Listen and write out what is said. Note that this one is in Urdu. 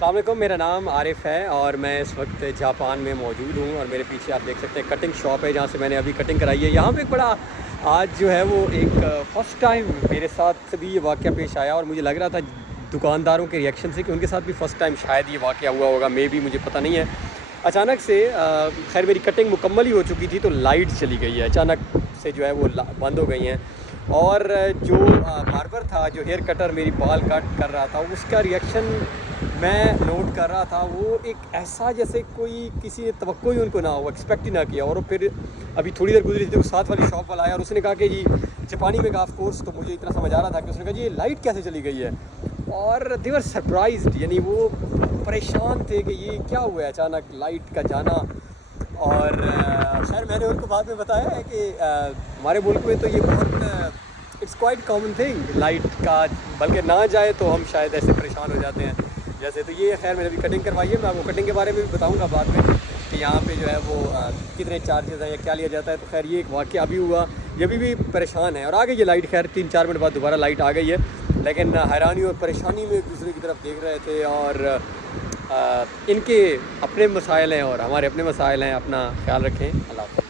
السلام علیکم، میرا نام عارف ہے اور میں اس وقت جاپان میں موجود ہوں اور میرے پیچھے آپ دیکھ سکتے ہیں کٹنگ شاپ ہے جہاں سے میں نے ابھی کٹنگ کرائی ہے. یہاں پہ ایک بڑا آج جو ہے وہ ایک فرسٹ ٹائم میرے ساتھ بھی یہ واقعہ پیش آیا اور مجھے لگ رہا تھا دکانداروں کے ریئیکشن سے کہ ان کے ساتھ بھی فرسٹ ٹائم شاید یہ واقعہ ہوا ہوگا، مے بھی، مجھے پتہ نہیں ہے. اچانک سے خیر میری کٹنگ مکمل ہی ہو چکی تھی تو لائٹ چلی گئی ہے، اچانک سے جو ہے وہ بند ہو گئی ہیں. اور جو باربر تھا، جو ہیئر کٹر میری بال کٹ کر رہا تھا، اس کا ریئیکشن میں نوٹ کر رہا تھا. وہ ایک ایسا جیسے کوئی کسی نے توقع ہی ان کو نہ ہو، ایکسپیکٹ ہی نہ کیا. اور پھر ابھی تھوڑی دیر گزری تھی تو ساتھ والی شاپ والا آیا اور اس نے کہا کہ جی جاپانی میں آف کورس. تو مجھے اتنا سمجھ آ رہا تھا کہ اس نے کہا جی یہ لائٹ کیسے چلی گئی ہے. اور دے ور سرپرائزڈ، یعنی وہ پریشان تھے کہ یہ کیا ہوا ہے اچانک لائٹ کا جانا. اور خیر میں نے ان کو بعد میں بتایا ہے کہ ہمارے ملک میں تو یہ بہت it's quite common thing light کا، بلکہ نہ جائے تو ہم شاید ایسے پریشان ہو جاتے ہیں جیسے. تو یہ خیر میں نے ابھی کٹنگ کروائی ہے، میں آپ کو کٹنگ کے بارے میں بھی بتاؤں گا بعد میں کہ یہاں پہ جو ہے وہ کتنے چارجز ہیں یا کیا لیا جاتا ہے. تو خیر یہ ایک واقعہ ابھی ہوا، یہ بھی پریشان ہے اور آ گئی یہ لائٹ. خیر 3-4 منٹ بعد دوبارہ لائٹ آ گئی ہے، لیکن حیرانی اور پریشانی میں ایک دوسرے کی طرف دیکھ رہے تھے. اور ان کے اپنے مسائل ہیں اور ہمارے اپنے مسائل ہیں. اپنا خیال رکھیں. اللہ حافظ.